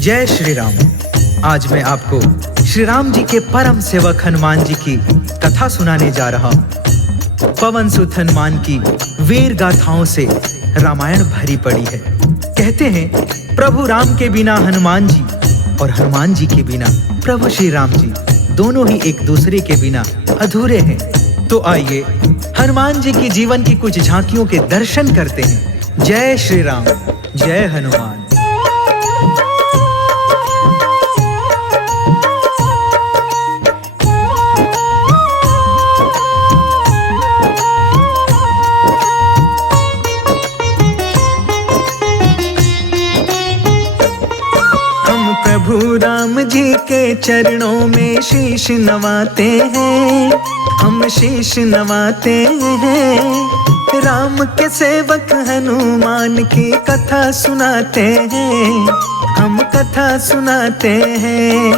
जय श्री राम। आज मैं आपको श्री राम जी के परम सेवक हनुमान जी की कथा सुनाने जा रहा हूँ। पवन सुत हनुमान की वीर गाथाओं से रामायण भरी पड़ी है। कहते हैं प्रभु राम के बिना हनुमान जी और हनुमान जी के बिना प्रभु श्री राम जी दोनों ही एक दूसरे के बिना अधूरे हैं। तो आइए हनुमान जी की जीवन की कुछ झांकियों के दर्शन करते हैं। जय श्री राम, जय हनुमान। प्रभु राम जी के चरणों में शीश नवाते हैं, हम शीश नवाते हैं। राम के सेवक हनुमान की कथा सुनाते हैं, हम कथा सुनाते हैं।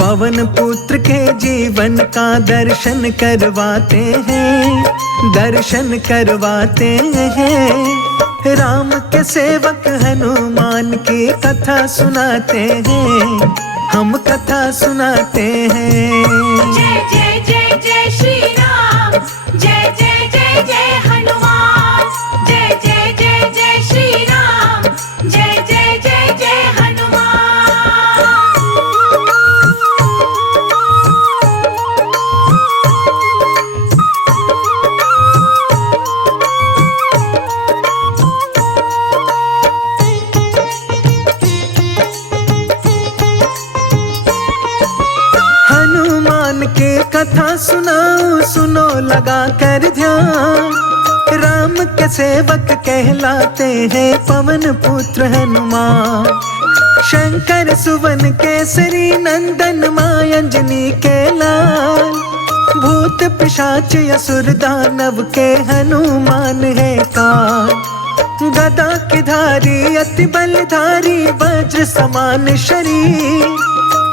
पवन पुत्र के जीवन का दर्शन करवाते हैं, दर्शन करवाते हैं। राम के सेवक हनुमान की कथा सुनाते हैं, हम कथा सुनाते हैं। जय जय जय जय श्री राम, जय जय जय जय हनुमान। जय जय जय जय श्री राम, जय जय जय जय हनुमान। कथा सुनाओ सुनो लगा कर ध्यान। राम के सेवक कहलाते हैं पवन पुत्र हनुमान। शंकर सुवन केसरी नंदन मां अंजनी के लाल। भूत पिशाच असुर दानव के हनुमान है काल। गदा की धारी अति बलधारी वज्र समान शरीर।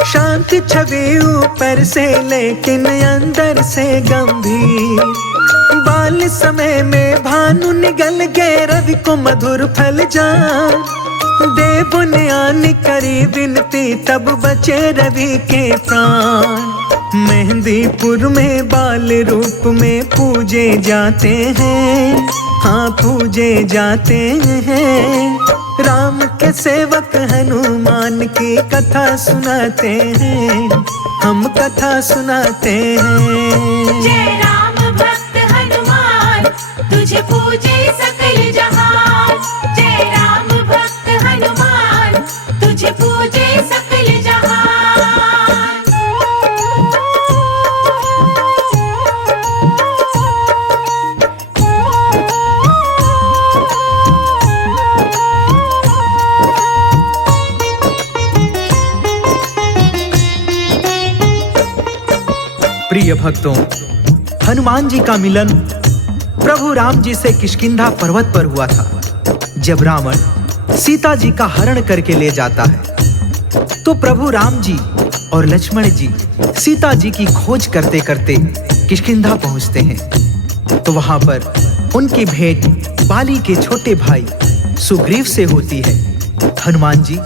शांत छवि ऊपर से लेकिन अंदर से गंभीर। बाल समय में भानु निगल गए रवि को मधुर फल जान। देव ने आनी करी विनती तब बचे रवि के प्राण। मेहंदीपुर में बाल रूप में पूजे जाते हैं, हाँ पूजे जाते हैं। राम के सेवक हनुमान की कथा सुनाते हैं, हम कथा सुनाते हैं। जय राम भक्त हनुमान, तुझे पूजे सकल जहान। जय राम भक्त हनुमान, तुझे पूजे सकल जहान। प्रिय भक्तों, हनुमान जी का मिलन प्रभु राम जी से किष्किंधा पर्वत पर हुआ था। जब रावण सीता जी का हरण करके ले जाता है तो प्रभु राम जी और लक्ष्मण जी सीता जी की खोज करते करते किष्किंधा पहुंचते हैं। तो वहां पर उनकी भेंट बाली के छोटे भाई सुग्रीव से होती है। हनुमान जी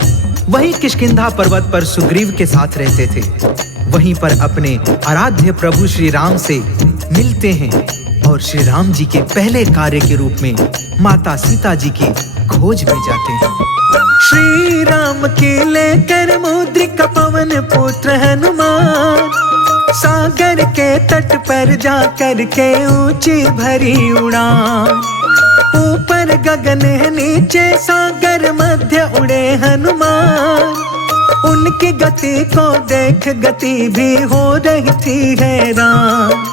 वहीं किष्किंधा पर्वत पर सुग्रीव के साथ रहते थे। वहीं पर अपने आराध्य प्रभु श्री राम से मिलते हैं और श्री राम जी के पहले कार्य के रूप में माता सीता जी की खोज में जाते हैं। श्री राम की लेकर मुद्रिका पवन पुत्र हनुमान। सागर के तट पर जाकर के ऊंची भरी उड़ान। ऊपर गगन है नीचे सागर मध्य उड़े हनुमान। उनकी गति को देख गति भी हो रही थी हैरान।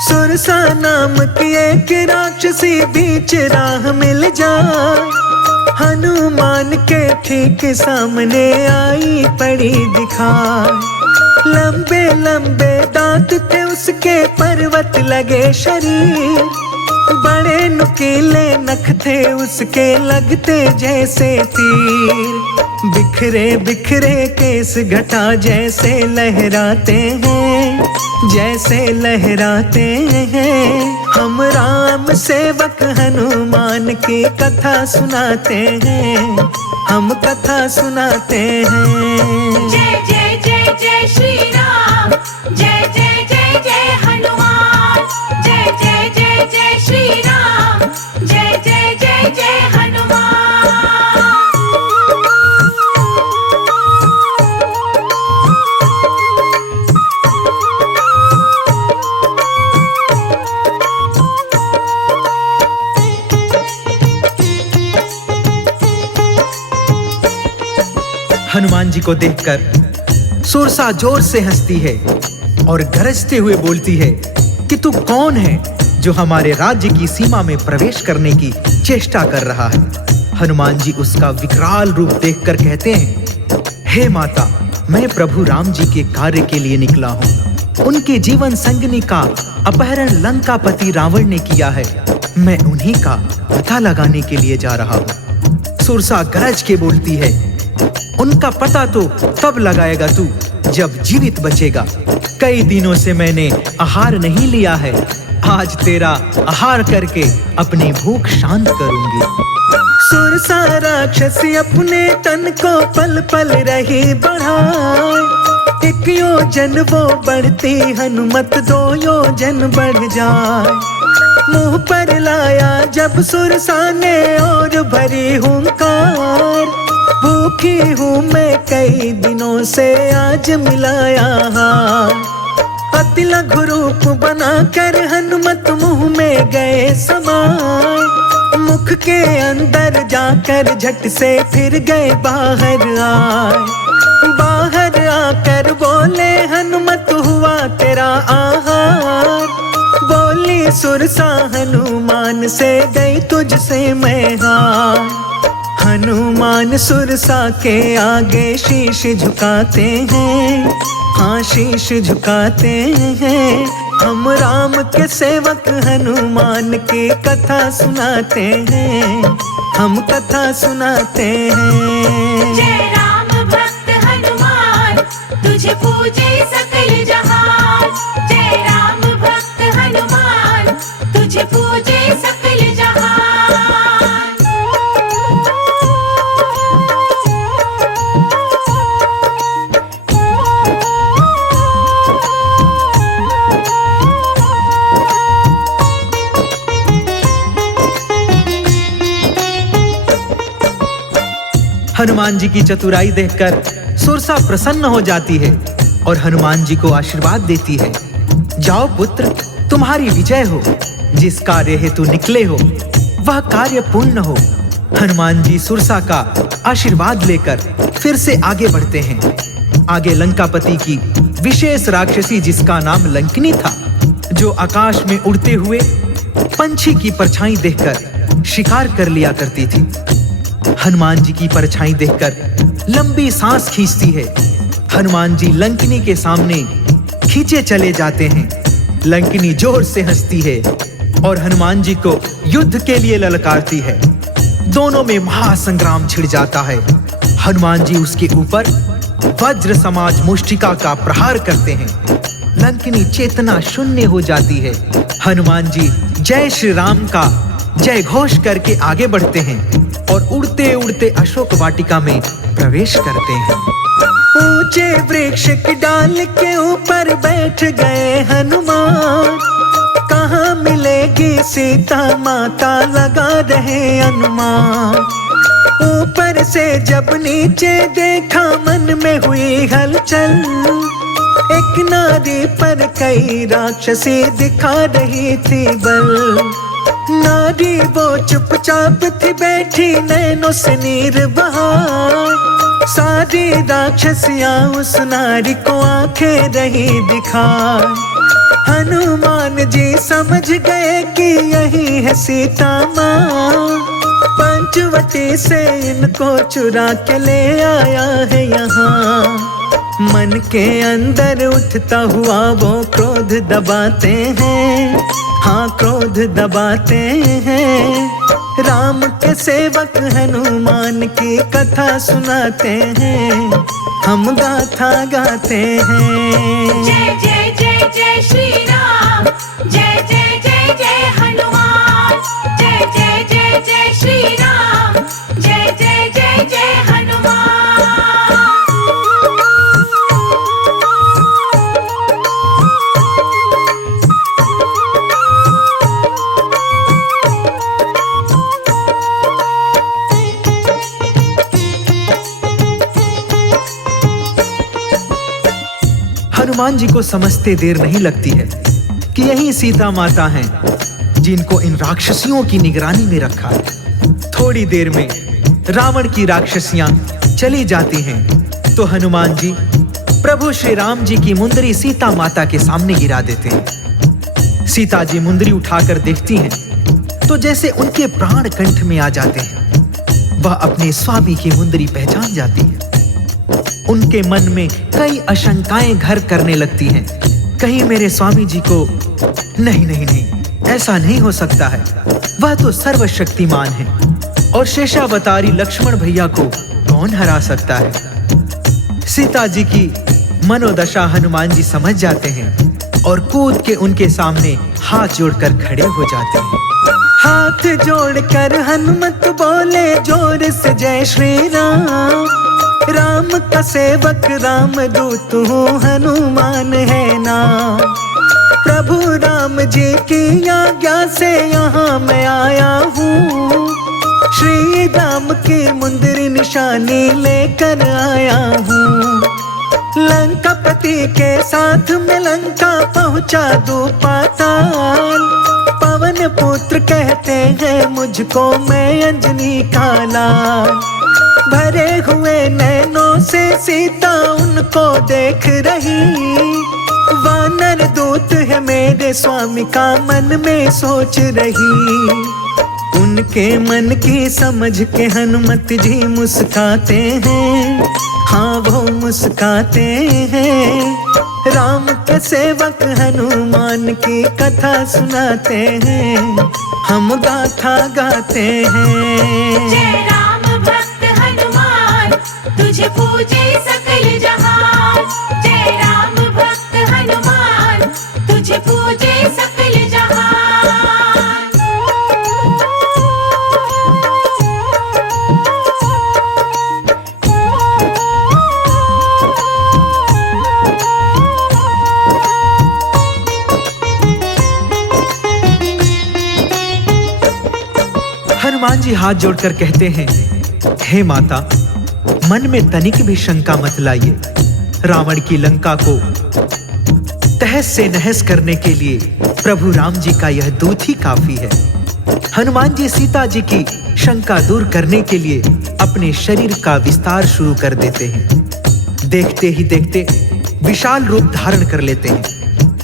सुरसा नाम की एक राक्षसी बीच राह मिल जाए। हनुमान के ठीक सामने आई पड़ी दिखाई। लंबे लंबे दांत थे उसके पर्वत लगे शरीर। बड़े नुकीले नख थे उसके लगते जैसे तीर। बिखरे बिखरे केस घटा जैसे लहराते हैं, जैसे लहराते हैं। हम राम सेवक हनुमान की कथा सुनाते हैं, हम कथा सुनाते हैं। जय जय जय जय श्री राम, जय जय जय जय हनुमान, जय जय जय जय श्री राम, जय जय जय जय हनुमान। हनुमान जी को देखकर सुरसा जोर से हंसती है और गरजते हुए बोलती है कि तू कौन है जो हमारे राज्य की सीमा में प्रवेश करने की चेष्टा कर रहा है। हनुमान जी उसका विकराल रूप देखकर कहते हैं, हे माता, मैं प्रभु राम जी के कार्य के लिए निकला हूँ। उनके जीवन संगिनी का अपहरण लंकापति रावण ने किया है। मैं उन्हीं का पता लगाने के लिए जा रहा हूँ। सुरसा गरज के बोलती है, उनका पता तो तब लगाएगा तू जब जीवित बचेगा। कई दिनों से मैंने आहार नहीं लिया है, आज तेरा आहार करके अपनी भूख शांत करूंगी। सुरसा राक्षसी अपने तन को पल पल रही बढ़ाए, एक योजन वो बढ़ती हनुमत 2 योजन बढ़ जाए। मुंह पर लाया जब सुरसा ने और भरी हुंकार, भूखी हूँ मैं कई दिनों से आज मिलाया हार। अति लघु रूप बनाकर हनुमत मुंह में गए समाए, मुख के अंदर जाकर झट से फिर गए बाहर आए। बाहर आकर बोले हनुमत हुआ तेरा आहार, बोली सुरसा हनुमान से गई तुझसे मैं हार। हनुमान सुरसा के आगे शीश झुकाते हैं, हाँ शीश झुकाते हैं। हम राम के सेवक हनुमान की कथा सुनाते हैं, हम कथा सुनाते हैं। जय राम भक्त हनुमान, तुझे पूजे सकल जहान। जय राम भक्त हनुमान, तुझे पूजे सकल जहान। हनुमान जी की चतुराई देखकर सुरसा प्रसन्न हो जाती है और हनुमान जी को आशीर्वाद देती है। जाओ पुत्र, तुम्हारी विजय हो। जिस कार्य हेतु निकले हो वह कार्य पूर्ण हो। हनुमान जी सुरसा का आशीर्वाद लेकर फिर से आगे बढ़ते हैं। आगे लंकापति की विशेष राक्षसी जिसका नाम लंकिनी था, जो आकाश में उड़ते हुए पंछी की परछाई देखकर शिकार कर लिया करती थी। हनुमान जी की परछाई देखकर लंबी सांस खींचती है। हनुमान जी लंकिनी के सामने खींचे चले जाते हैं। लंकिनी जोर से हंसती है और हनुमान जी को युद्ध के लिए ललकारती है। दोनों में महासंग्राम छिड़ जाता है। हनुमान जी उसके ऊपर वज्र समाज मुष्टिका का प्रहार करते हैं। लंकिनी चेतना शून्य हो जाती है। हनुमान जी जय श्री राम का जय घोष करके आगे बढ़ते हैं और उड़ते उड़ते अशोक वाटिका में प्रवेश करते हैं। ऊंचे वृक्ष की डाल के ऊपर बैठ गए हनुमान, कहाँ मिलेगी सीता माता लगा रहे अनुमान। ऊपर से जब नीचे देखा मन में हुई हलचल, एक नारी पर कई राक्षसी दिखा रही थी बल। नारी वो चुपचाप थी बैठी नैनों से नीर बहा, सारी राक्षसियां उस नारी को आंखें रही दिखा। हनुमान जी समझ गए कि यही है सीता माँ, पंचवटी से इनको चुरा के ले आया है यहाँ। मन के अंदर उठता हुआ वो क्रोध दबाते हैं, हाँ क्रोध दबाते हैं। राम के सेवक हनुमान की कथा सुनाते हैं, हम गाथा गाते हैं। जय जय जय जय श्री राम, जय जय जय जय हनुमान, जय जय जय जय श्री राम, जय जय जय जय हनुमान जी को समझते देर नहीं लगती है कि यही सीता माता हैं जिनको इन राक्षसियों की निगरानी में रखा है। थोड़ी देर में रावण की राक्षसियां चली जाती हैं तो हनुमान जी प्रभु श्री राम जी की मुंदरी सीता माता के सामने गिरा देते हैं। सीता जी मुंदरी उठाकर देखती हैं तो जैसे उनके प्राण कंठ में आ जाते हैं। वह अपने स्वामी की मुंदरी पहचान जाती है। उनके मन में कई आशंकाएं घर करने लगती हैं। कहीं मेरे स्वामी जी को नहीं नहीं नहीं, ऐसा नहीं हो सकता है। वह तो सर्वशक्तिमान है और शेषावतारी लक्ष्मण भैया को कौन हरा सकता है। सीता जी की मनोदशा हनुमान जी समझ जाते हैं और कूद के उनके सामने हाथ जोड़कर खड़े हो जाते हैं। हाथ जोड़कर हनुमत बोले जोर से जय श्री राम। राम का सेवक राम दूत हूँ, हनुमान है नाम। प्रभु राम जी की आज्ञा से यहाँ मैं आया हूँ। श्री राम की मुंदरी निशानी लेकर आया हूँ। लंकापति के साथ में लंका पहुँचा दूं पाताल। पवन पुत्र कहते हैं मुझको, मैं अंजनी का लाल। भरे हुए नैनों से सीता उनको देख रही। वानर दूत है मेरे स्वामी का मन में सोच रही। उनके मन की समझ के हनुमत जी मुस्काते हैं। हाँ वो मुस्काते हैं। राम के सेवक हनुमान की कथा सुनाते हैं। हम गाथा गाते हैं। जय राम भक्त हनुमान, तुझे पूजे सकल जहान। जय राम भक्त हनुमान, तुझे पूजे सकल जहान। हनुमान जी हाथ जोड़कर कहते हैं, हे माता, मन में तनिक भी शंका मत लाइए। रावण की लंका को तहस से नहस करने के लिए प्रभु राम जी का यह दूत ही काफी है। हनुमान जी सीता जी की शंका दूर करने के लिए अपने शरीर का विस्तार शुरू कर देते हैं। देखते ही देखते विशाल रूप धारण कर लेते हैं।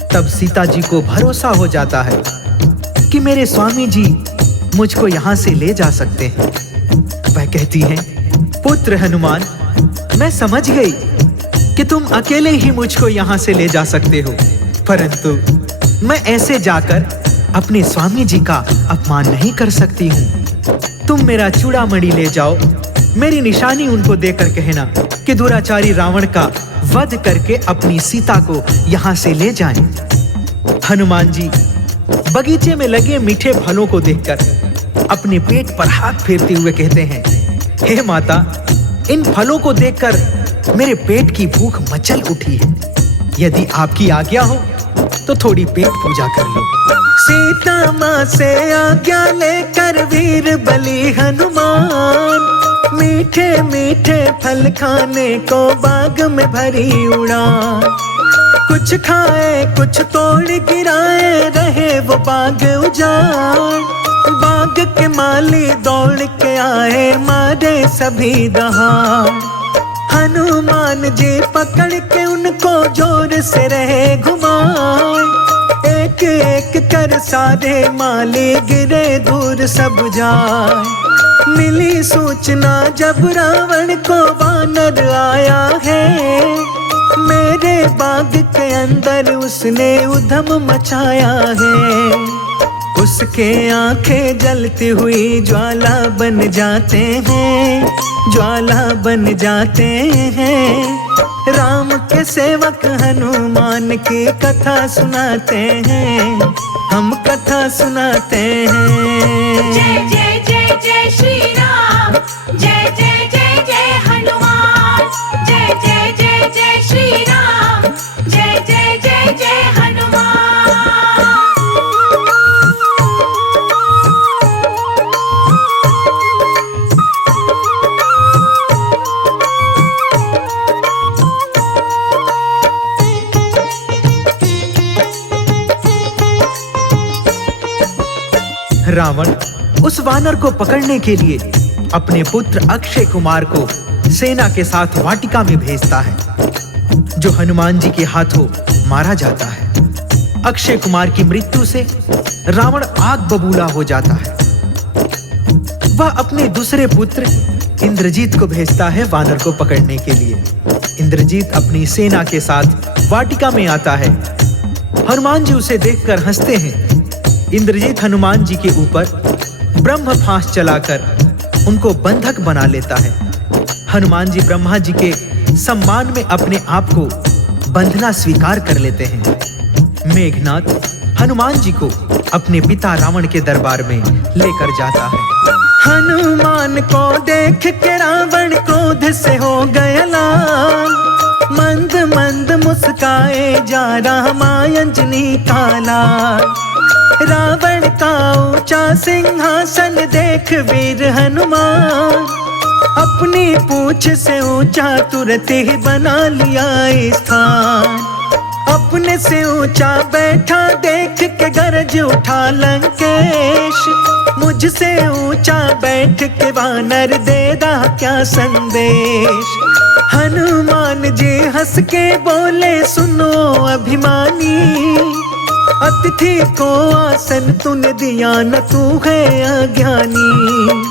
तब सीता जी को भरोसा हो जाता है कि मेरे स्वामी जी मुझको यहाँ से ले जा सकते हैं। वह कहती हैं, पुत्र हनुमान, मैं समझ गई कि तुम अकेले ही मुझको यहाँ से ले जा सकते हो, परंतु मैं ऐसे जाकर अपने स्वामी जी का अपमान नहीं कर सकती हूँ। तुम मेरा चूड़ामणि ले जाओ, मेरी निशानी उनको देकर कहना कि दुराचारी रावण का वध करके अपनी सीता को यहाँ से ले जाएं। हनुमान जी बगीचे में लगे मीठे फलों को देखकर अपने पेट पर हाथ फेरते हुए कहते हैं, हे माता, इन फलों को देखकर मेरे पेट की भूख मचल उठी है। यदि आपकी आज्ञा हो तो थोड़ी पेट पूजा कर लो। सीता माँ से आज्ञा लेकर वीर बलि हनुमान मीठे मीठे फल खाने को बाग में भरी उड़ान। कुछ खाए कुछ तोड़ गिराए रहे वो बाग उजाड़। बाग के माली दौड़ के आए मारे सभी दहाड़। हनुमान जी पकड़ के उनको जोर से रहे घुमाए। एक एक कर सारे माली गिरे दूर सब जाए। मिली सूचना जब रावण को वानर आया है। मेरे बाग के अंदर उसने उधम मचाया है। उसके आंखें जलती हुई ज्वाला बन जाते हैं, ज्वाला बन जाते हैं। राम के सेवक हनुमान की कथा सुनाते हैं, हम कथा सुनाते हैं। जय जय जय जय श्री राम, जय जय जय जय हनुमान। जय जय जय जय श्री राम, जय जय जय जय हनुमान। रावण उस वानर को पकड़ने के लिए अपने पुत्र अक्षय कुमार को सेना के साथ वाटिका में भेजता है, जो हनुमान जी के हाथों मारा जाता है। अक्षय कुमार की मृत्यु से रावण आग बबूला हो जाता है। वह अपने दूसरे पुत्र इंद्रजीत को भेजता है वानर को पकड़ने के लिए। इंद्रजीत अपनी सेना के साथ वाटिका में आता है। हनुमान जी उसे देखकर हंसते हैं। इंद्रजीत हनुमान जी के ऊपर ब्रह्म फांस चलाकर उनको बंधक बना लेता है। हनुमान जी ब्रह्मा जी के सम्मान में अपने आप को बंधना स्वीकार कर लेते हैं। मेघनाथ हनुमान जी को अपने पिता रावण के दरबार में लेकर जाता है। हनुमान को देख के रावण क्रोध से हो गया लाल, मंद मंद मुस्काए जा रहा अंजनी का लाल। रावण का ऊंचा सिंहासन देख वीर हनुमान, अपनी पूंछ से ऊंचा तुरंत ही बना लिया स्थान। अपने से ऊंचा बैठा देख के गरज उठा लंकेश, मुझसे ऊंचा बैठ के वानर दे रहा क्या संदेश। हनुमान जी हंस के बोले सुनो अभिमानी, अतिथि को आसन तूने दिया न तू है अज्ञानी।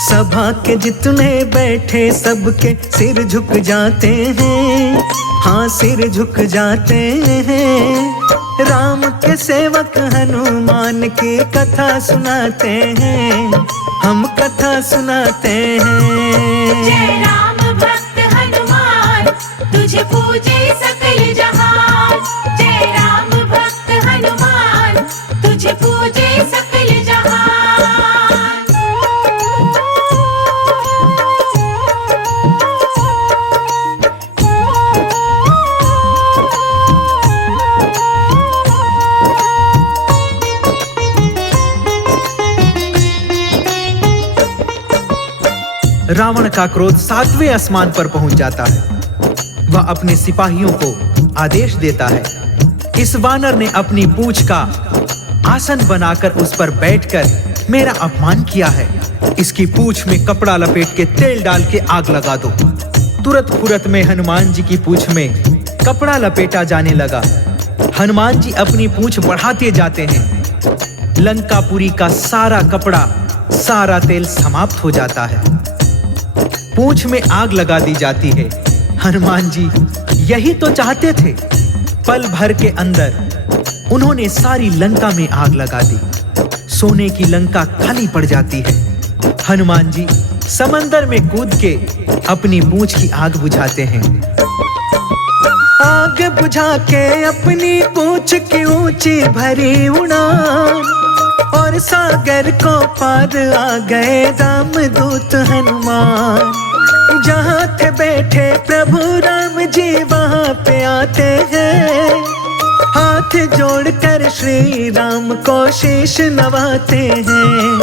सभा के जितने बैठे सबके सिर झुक जाते हैं, हाँ सिर झुक जाते हैं। राम के सेवक हनुमान की कथा सुनाते हैं, हम कथा सुनाते हैं। जय राम भक्त हनुमान, तुझे पूजे सकल जहान। जय राम भक्त हनुमान, तुझे पूजे सकल जहान। रावण का क्रोध 7वें आसमान पर पहुंच जाता है। वह अपने सिपाहियों को आदेश देता है, इस वानर ने अपनी पूंछ का आसन बनाकर उस पर बैठकर मेरा अपमान किया है। इसकी पूंछ में कपड़ा लपेट के तेल डाल के आग लगा दो। तुरंत फुरत में हनुमान जी की पूंछ में कपड़ा लपेटा जाने लगा। हनुमान जी अपनी पूंछ बढ़ाते जाते हैं। लंकापुरी का सारा कपड़ा, सारा तेल समाप्त हो जाता है। पूंछ में आग लगा दी जाती है। हनुमान जी यही तो चाहते थे। पल भर के अंदर उन्होंने सारी लंका में आग लगा दी। सोने की लंका खाली पड़ जाती है। हनुमान जी समंदर में कूद के अपनी पूंछ की आग बुझाते हैं। आग बुझा के अपनी पूंछ की ऊंची भरी उड़ान, और सागर को पार आ गए रामदूत हनुमान। जहाँ थे बैठे प्रभु राम जी वहाँ पे आते हैं। हाथ जोड़कर श्री राम को शीश नवाते हैं।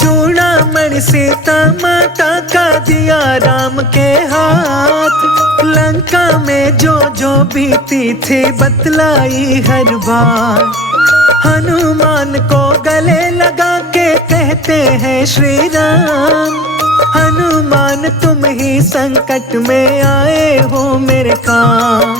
चूड़ामणि सीता माता का दिया राम के हाथ। लंका में जो जो बीती थी बतलाई हर बार। हनुमान को गले लगा के कहते हैं श्री राम, हनुमान तुम ही संकट में आए हो मेरे काम।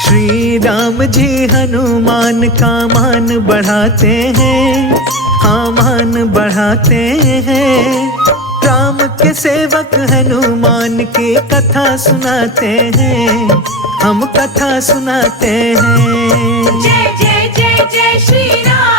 श्री राम जी हनुमान का मान बढ़ाते हैं, हाँ मान बढ़ाते हैं। राम के सेवक हनुमान की कथा सुनाते हैं, हम कथा सुनाते हैं। जय जय जय जय श्री राम।